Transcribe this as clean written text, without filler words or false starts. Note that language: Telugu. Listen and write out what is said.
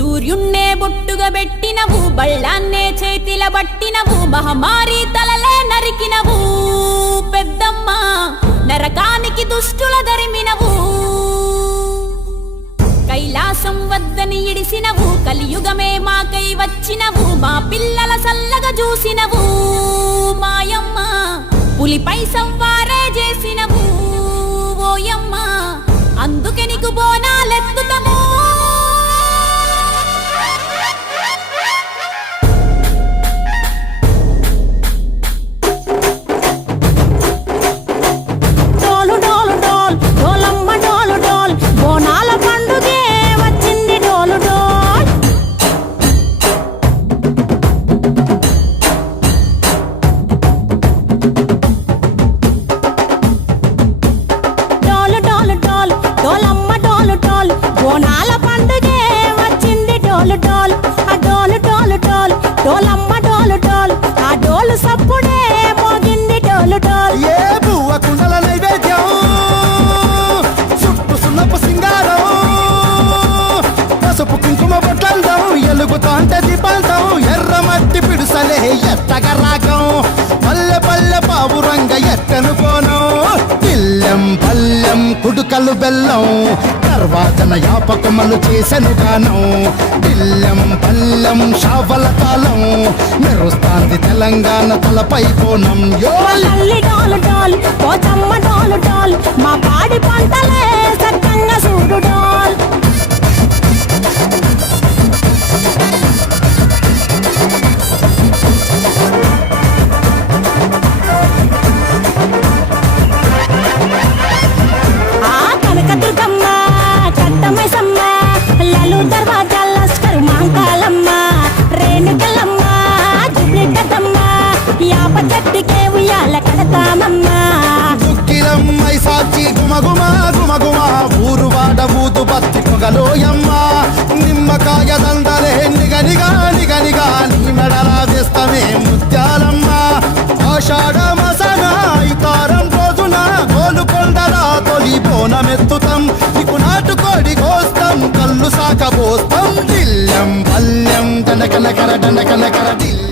సూర్యున్నే బొట్టుగా పెట్టినవు, బళ్ళాన్నే చేతిల బట్టినవు, మహమారి తలలే నరికినవు పెద్దమ్మ, నరకానికి దుష్టుల దరిమినవు. కైలాసం వద్దని ఇడిసినవు, కలియుగమే మాకై వచ్చినవు, మా పిల్లల సల్లగా చూసినవు మాయమ్మ, పులిపై సంవారే చేసినవు ఓయమ్మ, అందుకే నీకు బోనాలెత్తుతము. ఎత్తగా రాగం పల్లె పల్లె పావురంగ ఎత్తను పోనం, పిల్లెం పల్లెం కుడుకలు బెల్లం, తర్వాతన యాపకమలు చేసెను గానం, పిల్లెం పల్లెం షావల కాలం, మెరుస్తాంది తెలంగాణ తలపై కోణం. మా పాడి పంటలే సక్కంగా చూడు డోల్. సాచి గుమగుమ గుమగుమ ఊరు వాడ ఊదు బత్తి పొగలోయమ్మ, నిమ్మకాయ దండలే నిగనిగా నిగనిగా నీ మెడలా వేస్తమే ముత్యాలమ్మ. ఆషాఢ మసన ఇతారం రోజున గోలుకొండలా తొలి బోనమెత్తుతాం, నీకు నాటుకోడి కోస్తాం, కళ్ళు సాకబోస్తాం, దిల్లెం పల్లెం దండకనకర దండకనకర దిల్ల.